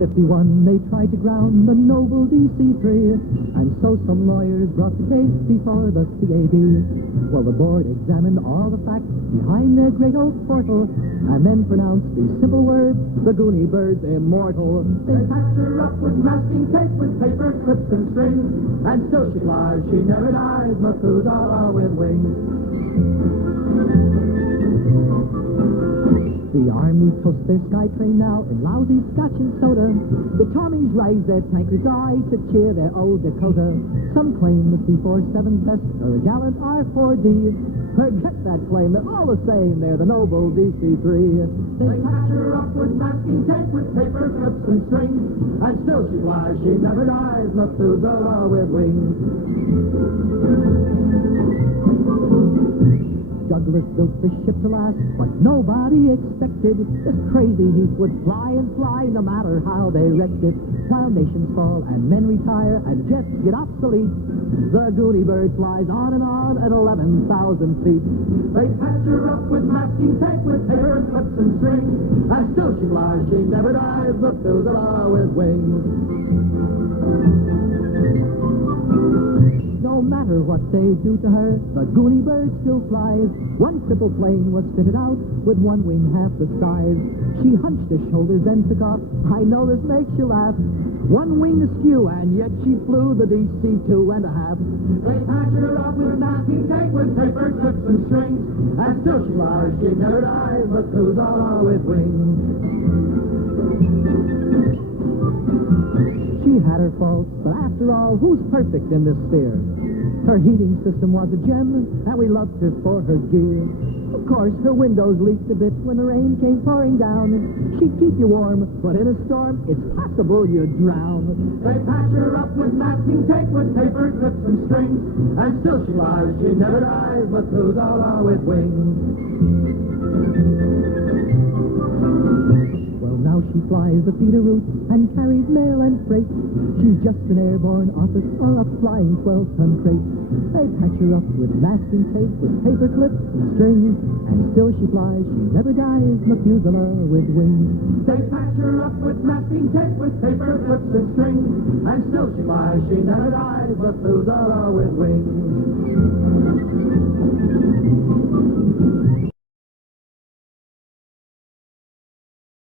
1851, they tried to ground the noble DC-3, and so some lawyers brought the case before the CAB. Well, the board examined all the facts behind their great oak portal, and then pronounced these simple words: the Goonie bird's immortal. They patched her up with masking tape, with paper clips and strings, and still she flies, she never dies, Methusela with wings. The army toast their sky train now in lousy scotch and soda. The Tommies raise their tankers high to cheer their old Dakota. Some claim the C-47's best, or the gallant R-4D. Forget that claim, they're all the same, they're the noble DC-3. They patch her up with masking tape, with paper clips and strings, and still she flies, she never dies, Methusela with wings. Douglas built the ship to last, but nobody expected this crazy heap would fly and fly no matter how they wrecked it. While nations fall and men retire and jets get obsolete, the Goonie bird flies on and on at 11,000 feet. They patch her up with masking tape, with paper clips and strings, and still she flies, she never dies, Methusela with wings. No matter what they do to her, the Goonie bird still flies. One crippled plane was fitted out with one wing half the size. She hunched her shoulders and took off. I know this makes you laugh. One wing askew, and yet she flew the DC-2.5. They patch her up with masking tape, with paper clips and strings, and still she flies, she never dies, Methusela with wings. She had her faults, but after all, who's perfect in this sphere? Her heating system was a gem, and we loved her for her gear. Of course, her windows leaked a bit when the rain came pouring down. She'd keep you warm, but in a storm, it's possible you'd drown. They patch her up with masking tape, with paper clips and strings, and still she flies, she never dies, Methusela with wings. Now she flies the feeder route and carries mail and freight. She's just an airborne office or a flying 12-ton crate. They patch her up with masking tape, with paper clips and strings, and still she flies, she never dies, Methusela with wings. They patch her up with masking tape, with paper clips and strings, and still she flies, she never dies, Methusela with wings.